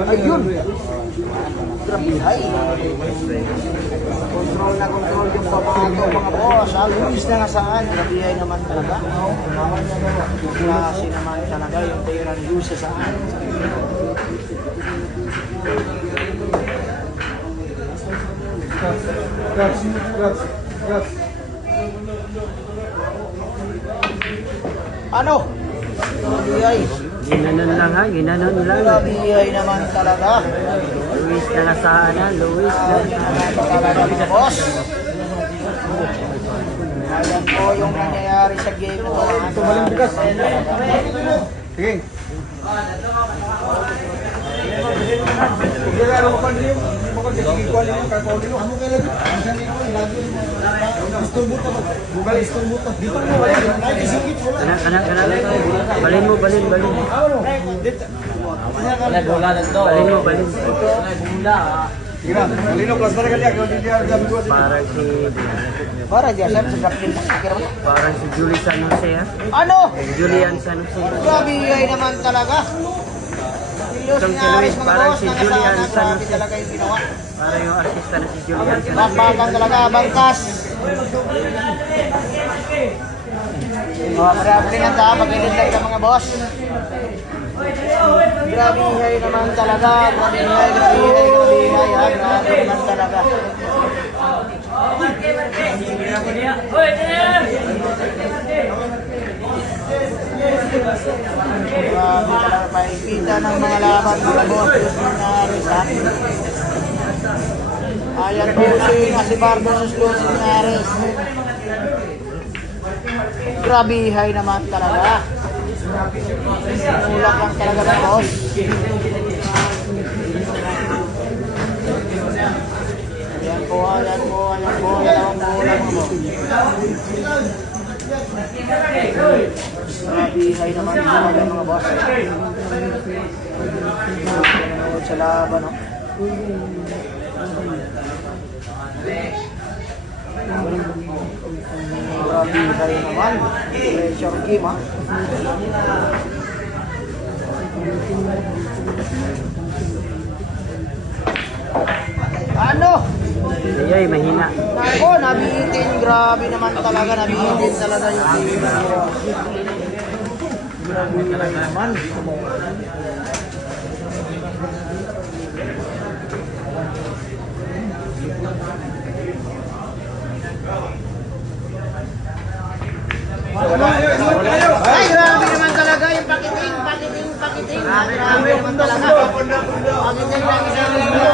Ayun. Grabihay. Control na control yung papato mga boss. Luis na nasaan. Grabihay naman talaga. Klase naman talaga yung tira ni Luis saan. Ano? Grabihay. Ginanon lang ha, ginanon lang. Grabihay naman talaga. Luis na nasaan na, Luis na. Talaga mga boss. Ayan po yung nangyayari sa game na ito. Baling bukas. Sige. Balin mo. Balin mo. Parang si Julie San Jose ha. Ano? Julian San Jose. Grabihay naman talaga. Parang si Julian San Jose. Talaga yung ginawa. Parang yung artista na si Julian San Jose. Bakbakan talaga, bangkas. Marami na sa pag-ilindag ng mga boss. Grabihay naman talaga. Grabihay. Grabe naman talaga. Grabe talaga. Paipita ng mga laban mga boss. Ayan po si Bardo Sus Linares. Grabihay naman talaga. Ulak lang talaga ng boss. Ayan po. Grabihay naman talaga mga boss. Nanonood sa laban, no? Grabihay naman. Pressure game, ha? Ano? Ayay, mahina. Ako, nabitin. Grabe naman talaga. Nabitin talaga yung team. Grabe talaga naman. Ay, grabe naman talaga yung pakiting. Grabe naman talaga. Pakiting lang isa.